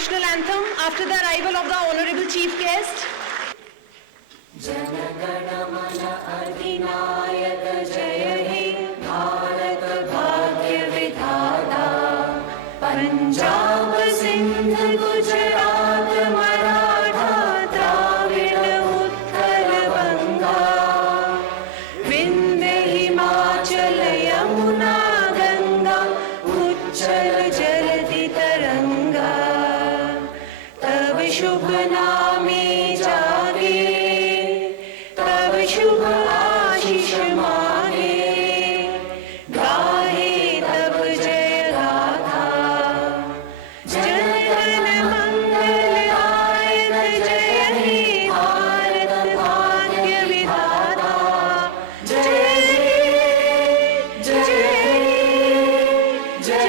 national anthem after the arrival of the Honorable Chief Guest. Jana Gana Mana अधिनायक जय हे भारत भाग्य विधाता पंजाब सिंध गुजरात मराठा द्राविड़ उत्कल गंगा विंध्य हिमाचल यमुना गंगा उच्चल जलधि तरंगा तब शुभ नामे जागे शुभ आशीष मांगे गाहे तब जय गाथा जन गण मंगल आयत जय हे भारत भाग्य विधाता जय जय जय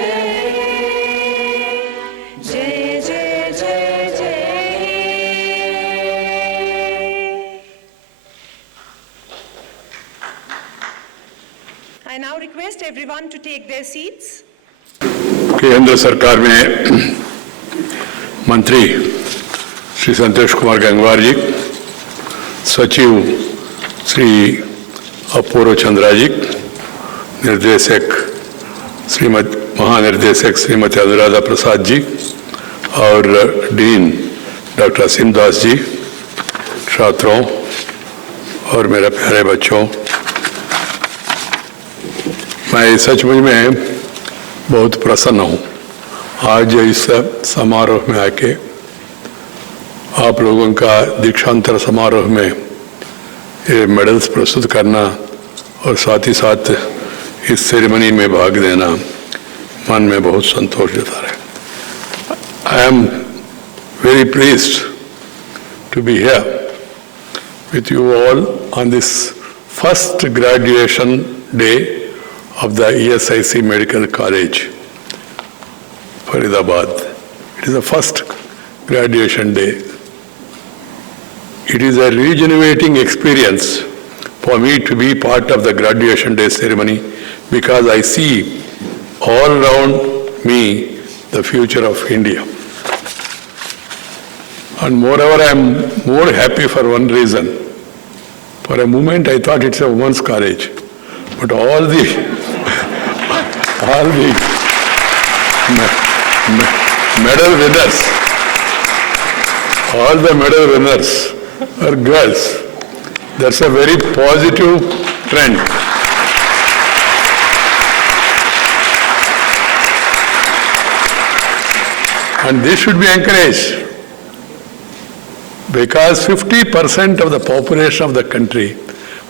जय जय जय जय I now request everyone to take their seats. केंद्र सरकार में मंत्री श्री संतोष कुमार गंगवार जी, सचिव श्री अपूर्व चंद्रा जी, निर्देशक महानिर्देशक श्रीमती अनुराधा प्रसाद जी और डीन डॉक्टर असीम दास जी, छात्रों और मेरे प्यारे बच्चों, मैं सचमुच में बहुत प्रसन्न हूँ आज इस समारोह में आके आप लोगों का दीक्षांतर समारोह में ये मेडल्स प्रस्तुत करना और साथ ही साथ इस सेरेमनी में भाग लेना मन में बहुत संतोष देता है। I am very pleased to be here with you all on this first graduation day of the ESIC Medical College, Faridabad. It is the first graduation day. It is a regenerating experience for me to be part of the graduation day ceremony because I see all around me the future of India. And moreover, I am more happy for one reason. For a moment I thought it's a women's college, but all the medal winners, all the medal winners are girls. That's a very positive trend. And this should be encouraged because 50% of the population of the country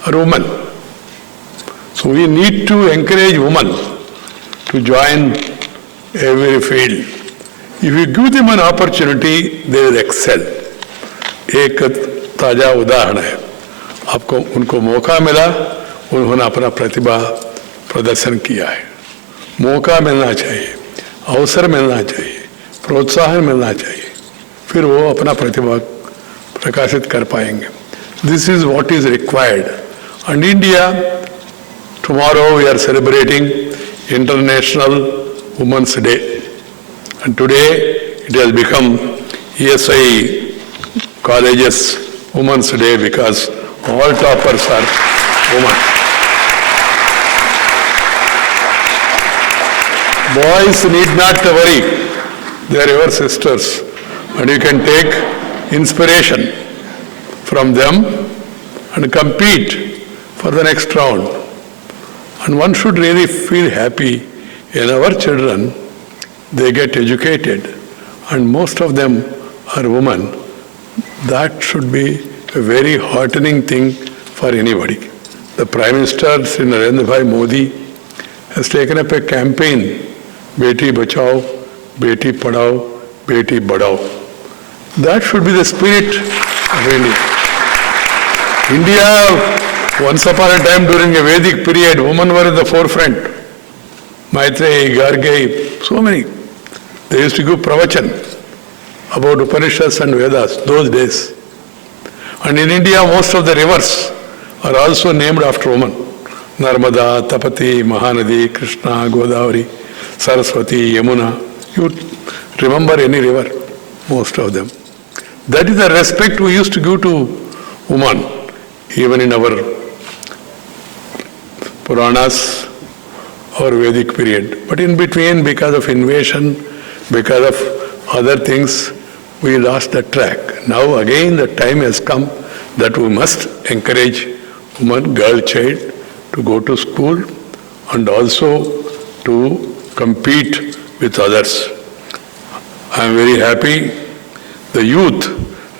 are women. So we need to encourage women to join every field. If you give them an opportunity, they will excel. एक ताजा उदाहरण है, आपको उनको मौका मिला, उन्होंने अपना प्रतिभा प्रदर्शन किया है। मौका मिलना चाहिए, अवसर मिलना चाहिए, प्रोत्साहन मिलना चाहिए, फिर वो अपना प्रतिभा प्रकाशित कर पाएंगे। This is what is required. And India, tomorrow we are celebrating International Women's Day. And today it has become ESI College's Women's Day because all toppers are women. Boys need not to worry. They are your sisters. And you can take inspiration from them and compete for the next round. And one should really feel happy in our children, they get educated and most of them are women. That should be a very heartening thing for anybody. The Prime Minister, Sri Narendra Bhai Modi, has taken up a campaign, Beti Bachao, Beti Padhao, Beti Badhao. That should be the spirit of India. India, once upon a time during a Vedic period, women were in the forefront. Maitreyi, Gargi, so many. They used to give pravachan about Upanishads and Vedas those days. And in India, most of the rivers are also named after women. Narmada, Tapati, Mahanadi, Krishna, Godavari, Saraswati, Yamuna. You remember any river? most of them. That is the respect we used to give to women, even in our Puranas or Vedic period. But in between, because of invasion, because of other things, we lost the track. Now again the time has come that we must encourage woman, girl, child to go to school and also to compete with others. I am very happy the youth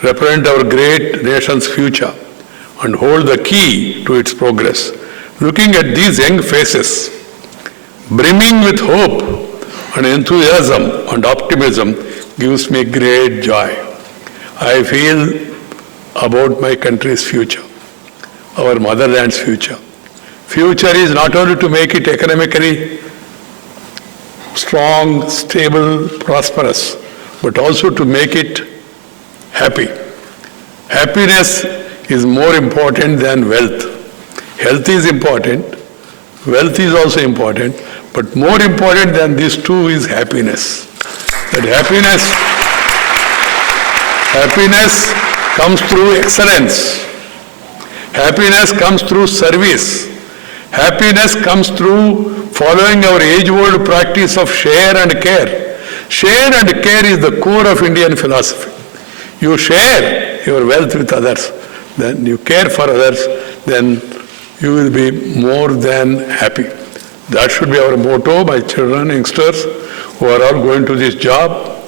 represent our great nation's future and hold the key to its progress. Looking at these young faces, brimming with hope and enthusiasm and optimism gives me great joy. I feel about my country's future, our motherland's future. Future is not only to make it economically strong, stable, prosperous, but also to make it happy. Happiness is more important than wealth. Health is important, wealth is also important, but more important than these two is happiness. That happiness comes through excellence. Happiness comes through service. Happiness comes through following our age-old practice of share and care. Share and care is the core of Indian philosophy. You share your wealth with others, then you care for others, then you will be more than happy. That should be our motto, my children, youngsters, who are all going to this job.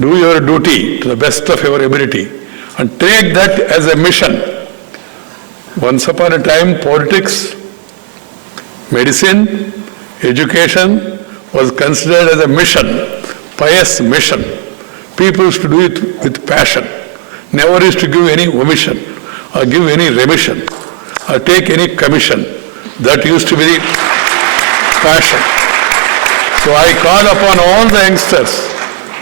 Do your duty to the best of your ability and take that as a mission. Once upon a time, politics, medicine, education was considered as a mission, pious mission. People used to do it with passion, never used to give any omission or give any remission or take any commission. That used to be the passion. So I call upon all the youngsters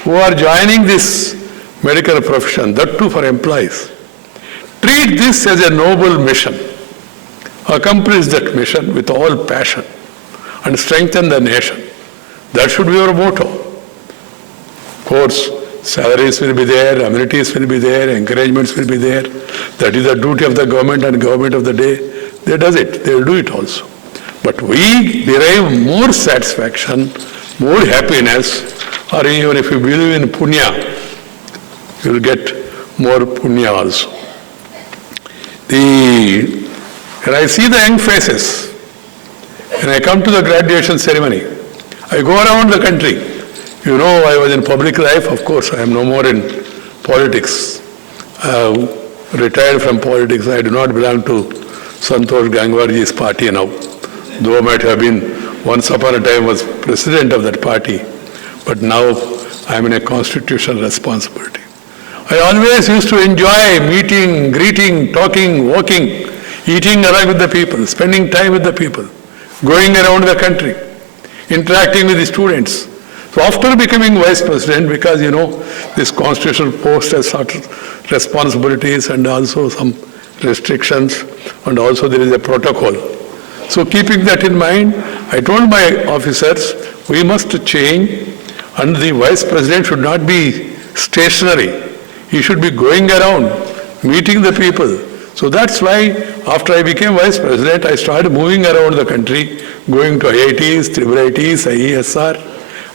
who are joining this medical profession, that too for employees. Treat this as a noble mission. Accomplish that mission with all passion and strengthen the nation. That should be our motto. Of course, salaries will be there, amenities will be there, encouragements will be there. That is the duty of the government, and government of the day, they does it, they will do it also. But we derive more satisfaction, more happiness, or even if you believe in punya, you will get more punya also. When I see the young faces, when I come to the graduation ceremony, I go around the country. You know, I was in public life, of course, I am no more in politics. I have retired from politics. I do not belong to Santosh Gangwarji's party now, though I might have been, once upon a time, was president of that party. But now I am in a constitutional responsibility. I always used to enjoy meeting, greeting, talking, walking, eating along with the people, spending time with the people, going around the country, interacting with the students. So after becoming vice president, because you know this constitutional post has certain responsibilities and also some restrictions, and also there is a protocol. So keeping that in mind, I told my officers, we must change, and the vice president should not be stationary. He should be going around, meeting the people. So that's why after I became vice president, I started moving around the country, going to IITs, IIITs, IESR,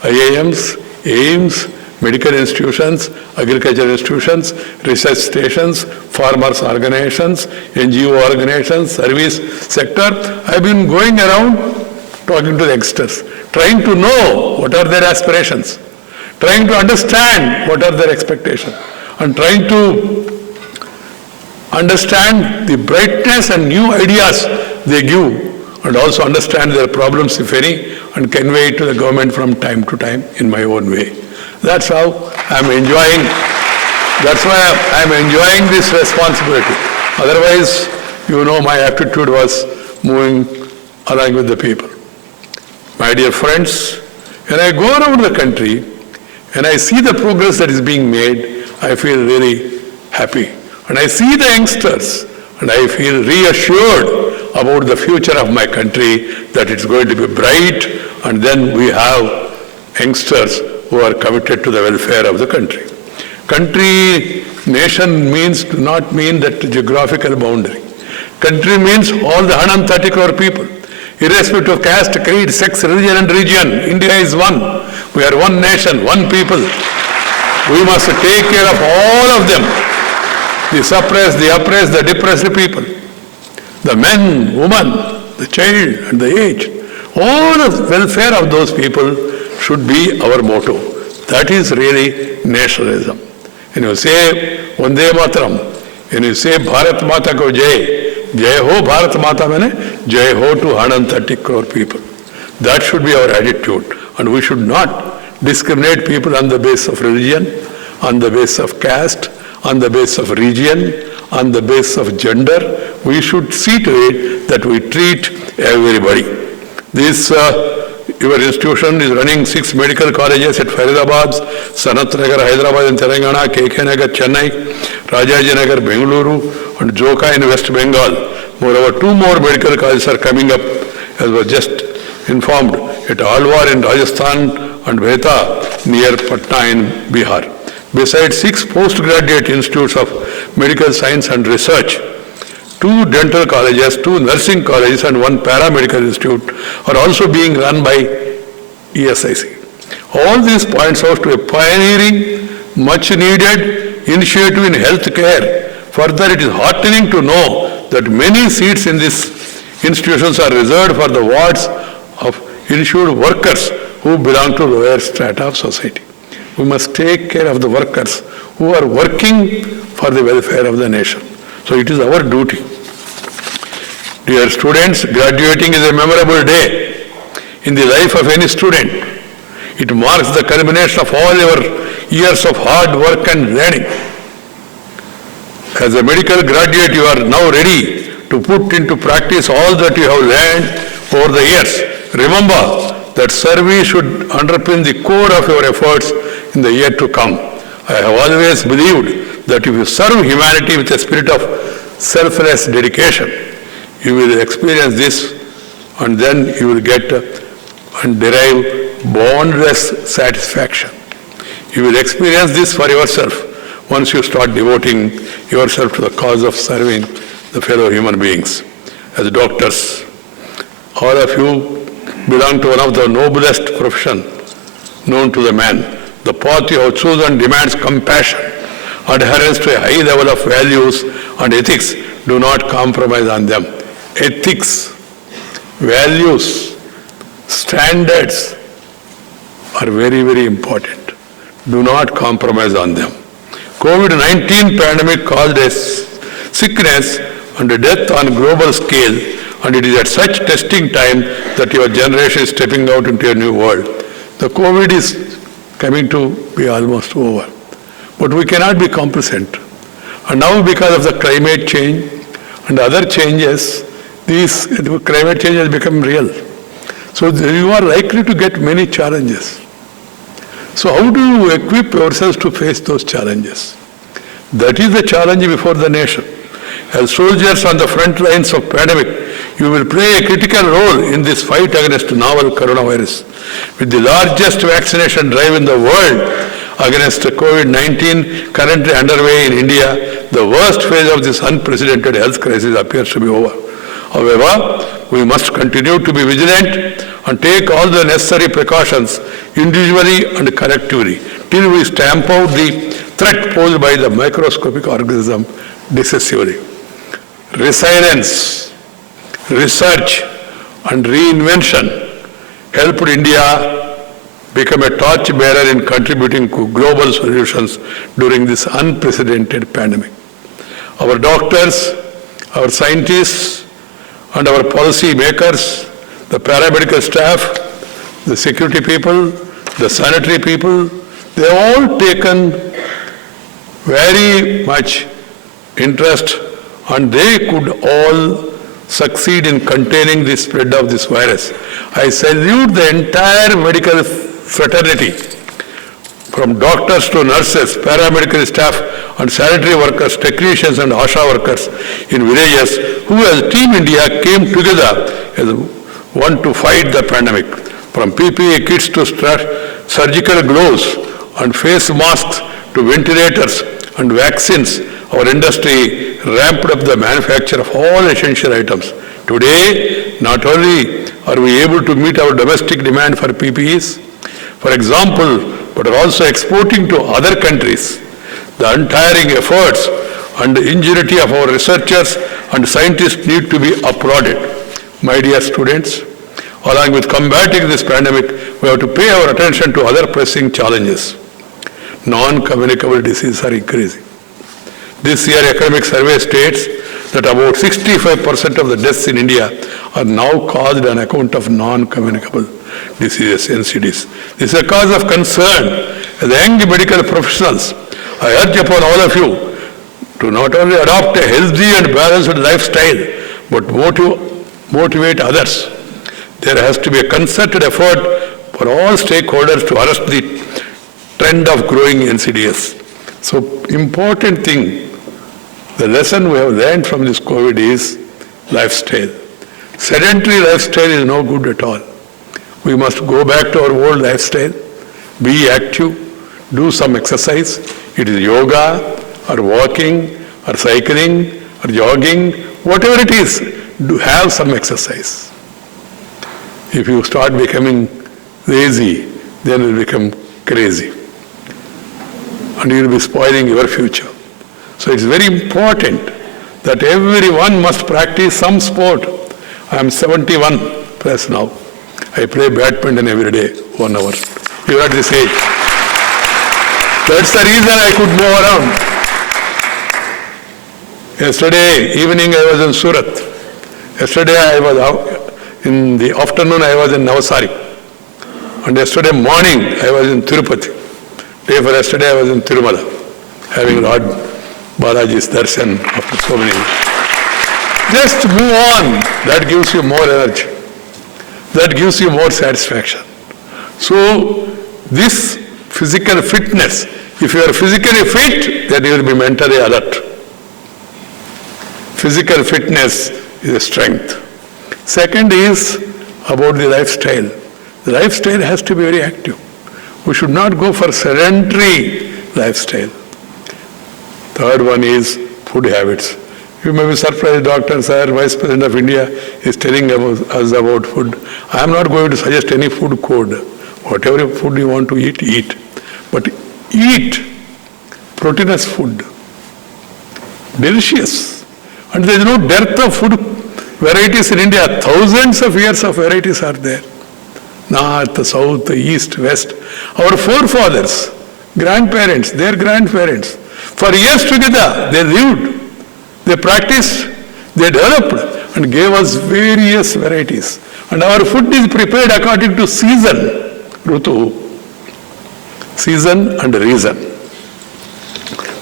IIMs, AIMS, medical institutions, agricultural institutions, research stations, farmers organizations, NGO organizations, service sector. I've been going around talking to the youngsters, trying to know what are their aspirations, trying to understand what are their expectations, and trying to understand the brightness and new ideas they give, and also understand their problems, if any, and convey it to the government from time to time in my own way. That's how I'm enjoying, that's why I'm enjoying this responsibility. Otherwise, you know, my aptitude was moving along with the people. My dear friends, when I go around the country and I see the progress that is being made, I feel really happy. And I see the youngsters and I feel reassured about the future of my country, that it's going to be bright, and then we have youngsters who are committed to the welfare of the country. Country, nation means, do not mean that geographical boundary. Country means all the 130 crore people. Irrespective of caste, creed, sex, religion and region, India is one. We are one nation, one people. We must take care of all of them. The suppressed, the oppressed, the depressed people. The men, women, the child and the aged. All of welfare of those people should be our motto. That is really nationalism. When you say Vande Mataram, when you say Bharat Mata ko Jai, Jai Ho Bharat Mata means Jai Ho to 130 crore people. That should be our attitude. And we should not discriminate people on the basis of religion, on the basis of caste, on the basis of region, on the basis of gender. We should see to it that we treat everybody. This your institution is running 6 medical colleges at Faridabad, Sanat Nagar, Hyderabad in Telangana, KK Nagar, Chennai, Rajaji Nagar, Bengaluru, and Joka in West Bengal. Moreover, 2 more medical colleges are coming up, as was just informed, at Alwar in Rajasthan and Bheta near Patna in Bihar. Besides 6 postgraduate institutes of medical science and research, 2 dental colleges, 2 nursing colleges and 1 paramedical institute are also being run by ESIC. All these points out to a pioneering, much needed initiative in health care. Further, it is heartening to know that many seats in these institutions are reserved for the wards of insured workers who belong to lower strata of society. We must take care of the workers who are working for the welfare of the nation. So it is our duty. Dear students, graduating is a memorable day in the life of any student. It marks the culmination of all your years of hard work and learning. As a medical graduate, you are now ready to put into practice all that you have learned over the years. Remember that service should underpin the core of your efforts in the year to come. I have always believed that if you serve humanity with a spirit of selfless dedication, you will experience this and then you will get and derive boundless satisfaction. You will experience this for yourself once you start devoting yourself to the cause of serving the fellow human beings. As doctors, all of you belong to one of the noblest professions known to the man. The path you have chosen demands compassion, adherence to a high level of values and ethics. Do not compromise on them. Ethics, values, standards are very, very important. Do not compromise on them. COVID-19 pandemic caused a sickness and a death on global scale, and it is at such testing time that your generation is stepping out into a new world. The COVID is coming to be almost over, but we cannot be complacent. And now because of the climate change and other changes, the climate change has become real. So you are likely to get many challenges. So how do you equip yourselves to face those challenges? That is the challenge before the nation. As soldiers on the front lines of pandemic, you will play a critical role in this fight against novel coronavirus. With the largest vaccination drive in the world against COVID-19 currently underway in India, the worst phase of this unprecedented health crisis appears to be over. However, we must continue to be vigilant and take all the necessary precautions individually and collectively till we stamp out the threat posed by the microscopic organism decisively. Resilience, research and reinvention helped India become a torchbearer in contributing to global solutions during this unprecedented pandemic. Our doctors, our scientists, and our policy makers, the paramedical staff, the security people, the sanitary people, they have all taken very much interest, and they could all succeed in containing the spread of this virus. I salute the entire medical fraternity, from doctors to nurses, paramedical staff and sanitary workers, technicians and ASHA workers in villages who as Team India came together as one to fight the pandemic. From PPE kits to surgical gloves and face masks to ventilators and vaccines, our industry ramped up the manufacture of all essential items. Today, not only are we able to meet our domestic demand for PPEs, for example, but are also exporting to other countries. The untiring efforts and ingenuity of our researchers and scientists need to be applauded. My dear students, along with combating this pandemic, we have to pay our attention to other pressing challenges. Non-communicable diseases are increasing. This year, Economic Survey states that about 65% of the deaths in India are now caused on account of non-communicable diseases, NCDs. This is a cause of concern. As young medical professionals, I urge upon all of you to not only adopt a healthy and balanced lifestyle, but motivate others. There has to be a concerted effort for all stakeholders to arrest the trend of growing NCDs. So, important thing, the lesson we have learned from this COVID is lifestyle. Sedentary lifestyle is no good at all. We must go back to our old lifestyle, be active, do some exercise. It is yoga, or walking, or cycling, or jogging, whatever it is, do have some exercise. If you start becoming lazy, then you will become crazy. And you will be spoiling your future. So it's very important that everyone must practice some sport. I am 71 plus now. I play badminton every day, 1 hour. You are at this age. That's the reason I could move around. Yesterday evening I was in Surat. Yesterday I was out, in the afternoon I was in Navasari. And yesterday morning I was in Tirupati. Day for yesterday I was in Tirumala, having Lord Balaji's darshan after so many years. Just move on. That gives you more energy. That gives you more satisfaction. So this physical fitness, if you are physically fit, then you will be mentally alert. Physical fitness is a strength. Second is about the lifestyle. The lifestyle has to be very active. We should not go for sedentary lifestyle. Third one is food habits. You may be surprised, Dr. Sir, Vice President of India is telling us about food. I am not going to suggest any food code. Whatever food you want to eat, eat. But eat proteinous food. Delicious. And there is no dearth of food varieties in India. Thousands of years of varieties are there. North, south, east, west. Our forefathers, grandparents, their grandparents, for years together they lived, they practiced, they developed and gave us various varieties. And our food is prepared according to season, Rutu, season and reason.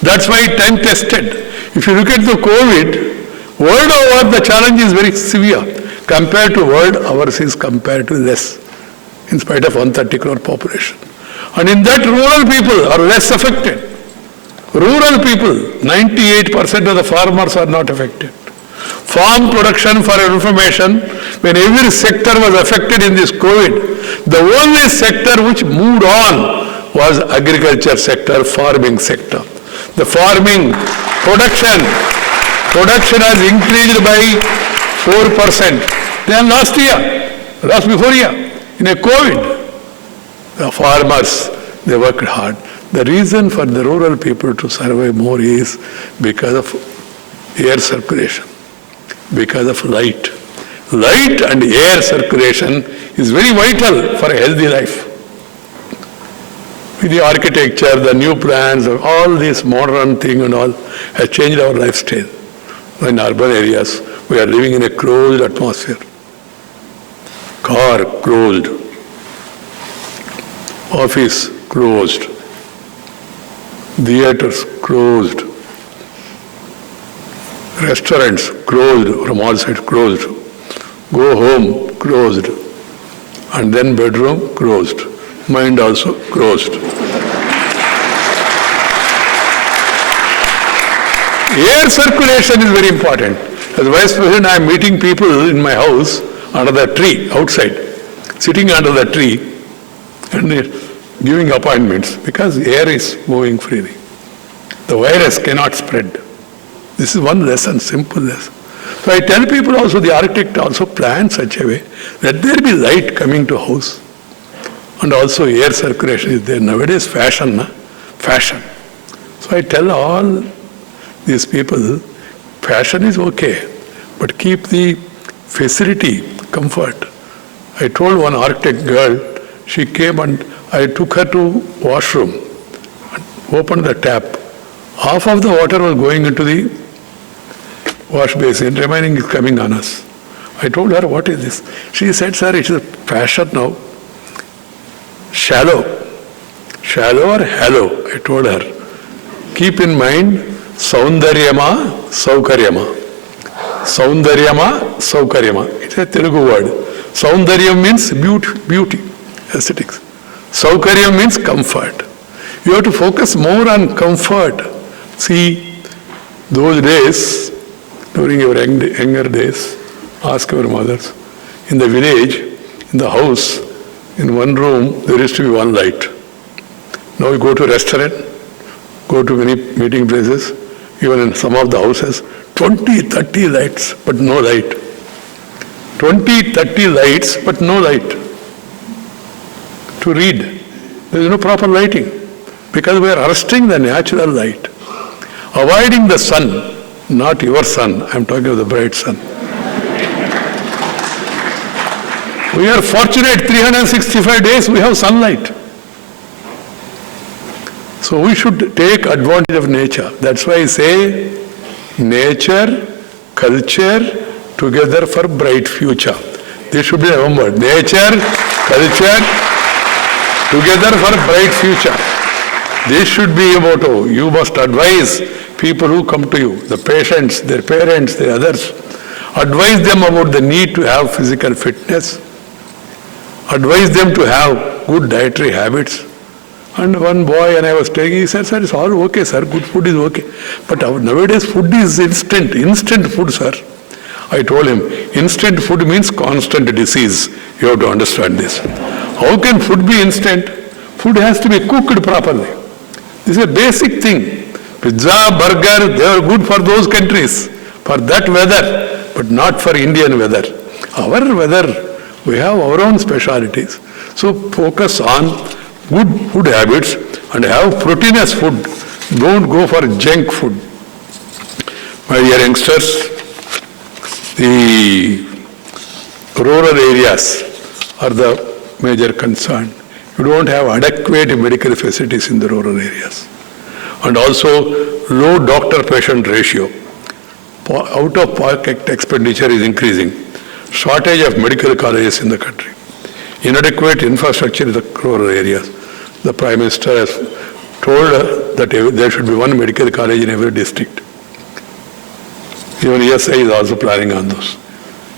That's why time tested. If you look at the COVID, world over the challenge is very severe. Compared to world, ours is comparatively less, in spite of 130 crore population. And in that, rural people are less affected. Rural people, 98% of the farmers are not affected. Farm production, for your information, when every sector was affected in this COVID, the only sector which moved on was agriculture sector, farming sector. The farming production has increased by 4%. Then last before year, in a COVID, the farmers, they worked hard. The reason for the rural people to survive more is because of air circulation, because of light. Light and air circulation is very vital for a healthy life. With the architecture, the new plans, all this modern thing and all has changed our lifestyle. In urban areas, we are living in a closed atmosphere. Car closed, office closed, theaters closed, restaurants closed, from all sides closed, go home closed, and then bedroom closed, mind also closed. Air circulation is very important. As Vice President, I am meeting people in my house under the tree, outside, sitting under the tree, and they're giving appointments because air is moving freely. the virus cannot spread. This is one lesson, simple lesson. So I tell people also, the architect also plans such a way that there be light coming to house. And also air circulation is there. Nowadays fashion, fashion. So I tell all these people, fashion is okay, but keep the facility, comfort. I told one architect girl, she came and I took her to washroom, opened the tap. Half of the water was going into the wash basin, remaining is coming on us. I told her, what is this? She said, sir, it is a fashion now. Shallow. Shallow or hallow, I told her. Keep in mind, Saundaryama, Saukaryama. Saundaryama, Saukaryama. It's a Telugu word. Saundaryam means beauty, aesthetics. Saukaryam means comfort. You have to focus more on comfort. See, those days, during your younger days, ask your mothers. In the village, in the house, in one room, there used to be one light. Now you go to a restaurant, go to many meeting places, even in some of the houses, 20, 30 lights, but no light. 20, 30 lights, but no light. To read, there is no proper lighting, because we are arresting the natural light. Avoiding the sun, not your sun, I am talking of the bright sun. We are fortunate, 365 days we have sunlight. So we should take advantage of nature. That's why I say, nature, culture, together for bright future. This should be the home word. Nature, culture, together for bright future. This should be your motto. You must advise people who come to you, the patients, their parents, the others. Advise them about the need to have physical fitness. Advise them to have good dietary habits. And one boy, and I was telling, he said, sir, it's all okay, sir, good food is okay. But nowadays food is instant food, sir. I told him, instant food means constant disease. You have to understand this. How can food be instant? Food has to be cooked properly. This is a basic thing. Pizza, burger, they are good for those countries, for that weather, but not for Indian weather. Our weather, we have our own specialities. So focus on good food habits and have proteinous food. Don't go for junk food. My dear youngsters, the rural areas are the major concern. You don't have adequate medical facilities in the rural areas. And also low doctor-patient ratio. Out-of-pocket expenditure is increasing. Shortage of medical colleges in the country. Inadequate infrastructure in the rural areas. The Prime Minister has told that there should be one medical college in every district. Even ESI is also planning on those.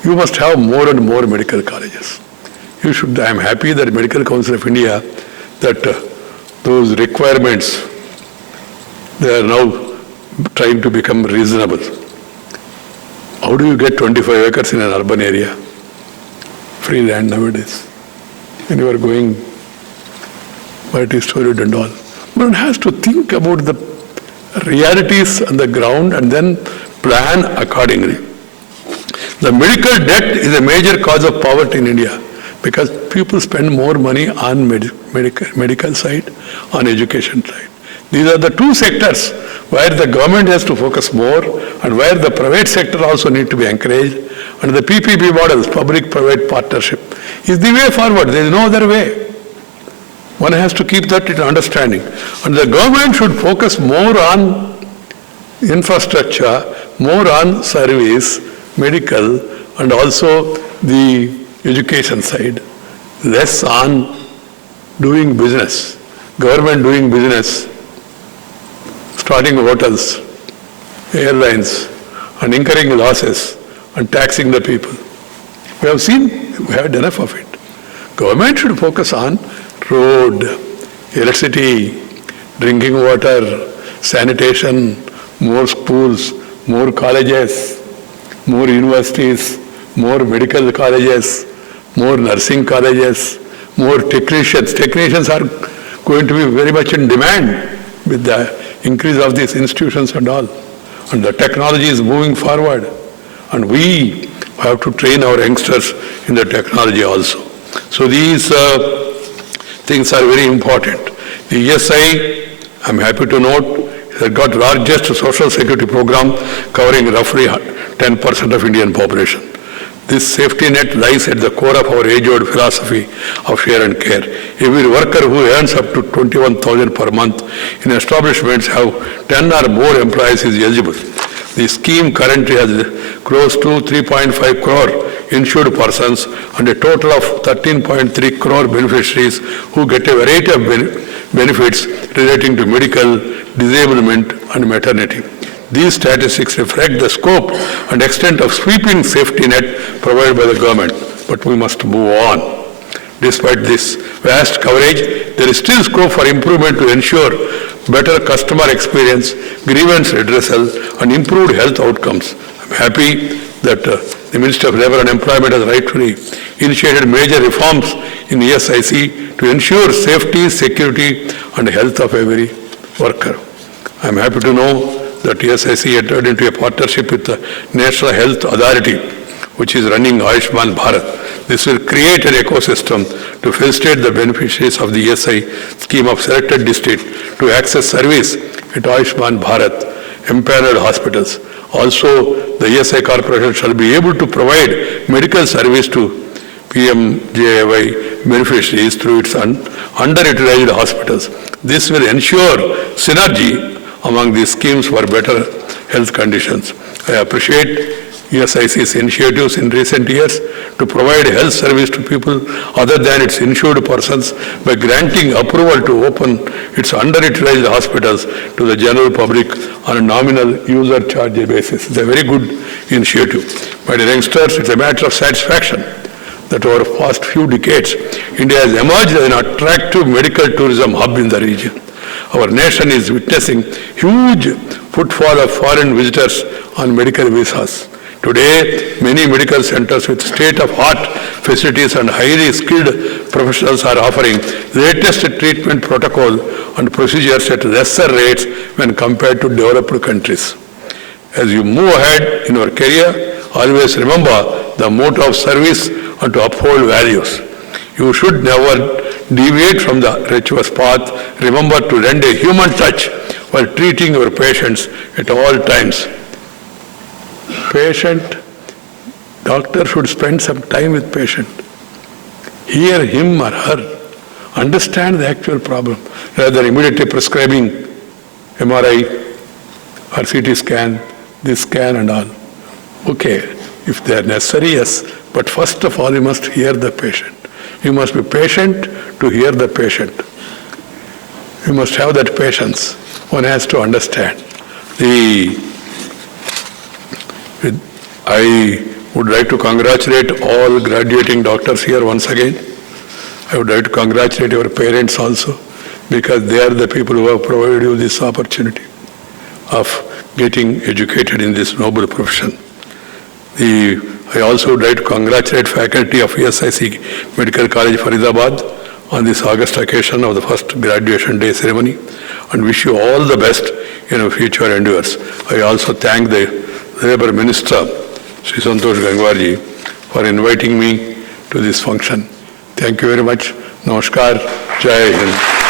You must have more and more medical colleges. I am happy that Medical Council of India, that those requirements, they are now trying to become reasonable. How do you get 25 acres in an urban area? Free land nowadays. When you are going multi-storied and all. One has to think about the realities on the ground and then plan accordingly. The medical debt is a major cause of poverty in India because people spend more money on medical side, on education side. These are the two sectors where the government has to focus more and where the private sector also need to be encouraged. And the PPP models, public-private partnership, is the way forward. There is no other way. One has to keep that in understanding. And the government should focus more on infrastructure, more on service, medical, and also the education side, less on doing business. Government doing business, starting hotels, airlines, and incurring losses and taxing the people. We have seen, we have enough of it. Government should focus on road, electricity, drinking water, sanitation, more schools, more colleges, more universities, more medical colleges, more nursing colleges, more technicians. Technicians are going to be very much in demand with the increase of these institutions and all. And the technology is moving forward. And we have to train our youngsters in the technology also. So these things are very important. The ESI, I'm happy to note, has got largest social security program covering roughly 10% of Indian population. This safety net lies at the core of our age-old philosophy of share and care. Every worker who earns up to 21,000 per month in establishments have 10 or more employees is eligible. The scheme currently has close to 3.5 crore insured persons and a total of 13.3 crore beneficiaries who get a variety of benefits relating to medical, disablement and maternity. These statistics reflect the scope and extent of sweeping safety net provided by the government, but we must move on. Despite this vast coverage, there is still scope for improvement to ensure better customer experience, grievance redressal, and improved health outcomes. I'm happy that the Minister of Labour and Employment has rightfully initiated major reforms in ESIC to ensure safety, security, and health of every worker. I'm happy to know that ESIC entered into a partnership with the National Health Authority, which is running Ayushman Bharat. This will create an ecosystem to facilitate the beneficiaries of the ESI scheme of selected district to access service at Ayushman Bharat empaneled hospitals. Also, the ESI corporation shall be able to provide medical service to PMJAY beneficiaries through its underutilized hospitals. This will ensure synergy among these schemes for better health conditions. I appreciate ESIC's initiatives in recent years to provide health service to people other than its insured persons by granting approval to open its underutilized hospitals to the general public on a nominal user charge basis. It's a very good initiative. My dear youngsters, it's a matter of satisfaction that over the past few decades, India has emerged as an attractive medical tourism hub in the region. Our nation is witnessing huge footfall of foreign visitors on medical visas. Today, many medical centers with state-of-the-art facilities and highly skilled professionals are offering latest treatment protocol and procedures at lesser rates when compared to developed countries. As you move ahead in your career, always remember the motto of service and to uphold values. You should never deviate from the virtuous path. Remember to lend a human touch while treating your patients at all times. Doctor should spend some time with patient. Hear him or her. Understand the actual problem rather than immediately prescribing MRI or CT scan, this scan and all. Okay, if they are necessary, yes. But first of all, you must hear the patient. You must be patient to hear the patient. You must have that patience. One has to understand. I would like to congratulate all graduating doctors here once again. I would like to congratulate your parents also, because they are the people who have provided you this opportunity of getting educated in this noble profession. I also would like to congratulate faculty of ESIC Medical College Faridabad on this August occasion of the first graduation day ceremony and wish you all the best in your future endeavors. I also thank the Labour Minister, Sri Santosh Gangwarji, for inviting me to this function. Thank you very much. Namaskar. Jai Hind.